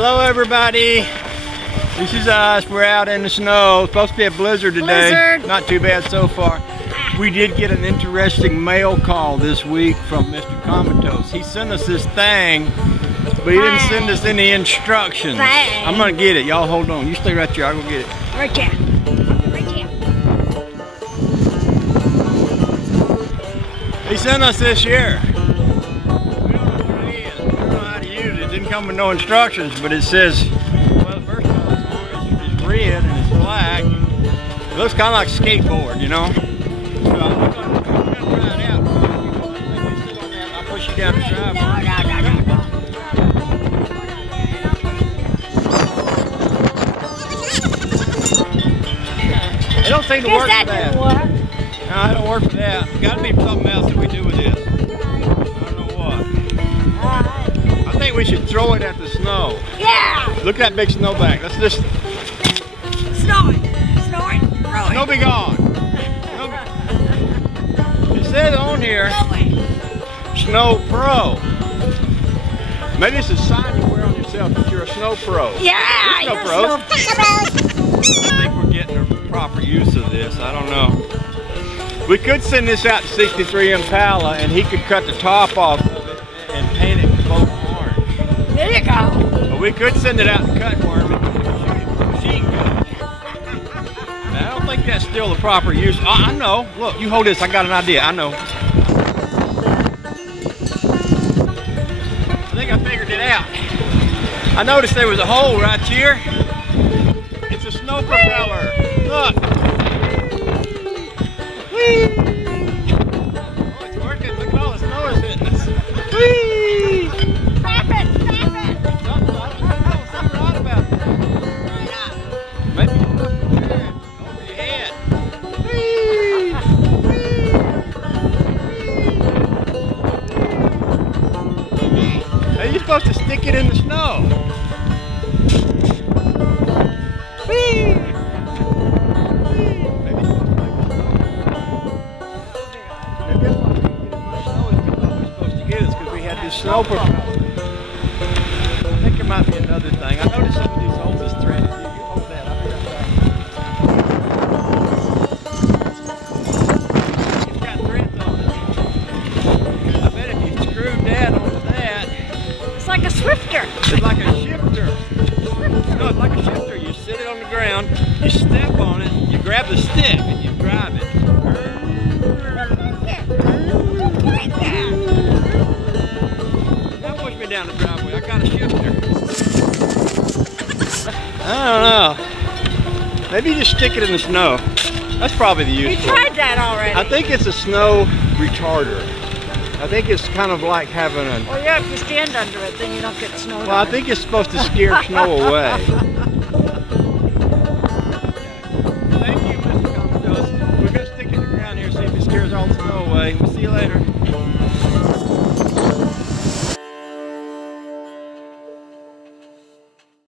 Hello everybody, this is us. We're out in the snow. It's supposed to be a blizzard today. Blizzard. Not too bad so far. We did get an interesting mail call this week from MrComaToes. He sent us this thing, but he didn't send us any instructions. I'm gonna get it. Y'all hold on. You stay right there. I'll go get it. Right there. Right there. He sent us this here. We don't know what it is. We don't know how to use it. It didn't come with no instructions, but it says, well, the first one is red and it's black. It looks kind of like a skateboard, you know? So I'm gonna try it out. I'll push you down the driveway. No. It don't seem to work for that. Didn't work. No, it don't work for that. It's got to be something else that we do with this. I don't know what. I think we should throw it at the snow. Yeah! Look at that big snowbank. Let's just... Snow it, throw it. Snow be gone. It says on here, Snow Pro. Maybe it's a sign you wear on yourself that you're a snow pro. Yeah! You're a snow pro. I think we're getting the proper use of this. I don't know. We could send this out to 63 Impala and he could cut the top off of it and paint it both orange. There you go. But we could send it out to Cutworm and shoot it with a machine gun. Now, I don't think that's still the proper use. I know. Look, you hold this. I got an idea. I know. I think I figured it out. I noticed there was a hole right here. It's a snow propeller. Look. Whee! Oh, it's working. Look at all the snow is hitting us. Whee! Stop it! Something odd about that. Maybe you put Deterrent over your head. Whee! Whee! Now you're supposed to stick it in the snow. Whee! Snow propeller. I think there might be another thing. I noticed some of these holes is threaded. You hold that. I'll be right back. It's got threads on it. I bet if you screwed that onto that. It's like a swifter. It's like a shifter. No, it's like a shifter. You sit it on the ground, you step on it, you grab the stick, and you drive it. Down the driveway. I got a shifter. I don't know. Maybe you just stick it in the snow. That's probably the use. We tried that already. I think it's a snow retarder. I think it's kind of like having a... Well, yeah, if you stand under it, then you don't get snowed Well, I think it's supposed to scare snow away. Thank you, MrComaToes. We're going to stick it in the ground here, see if it scares all the snow away. We'll see you later.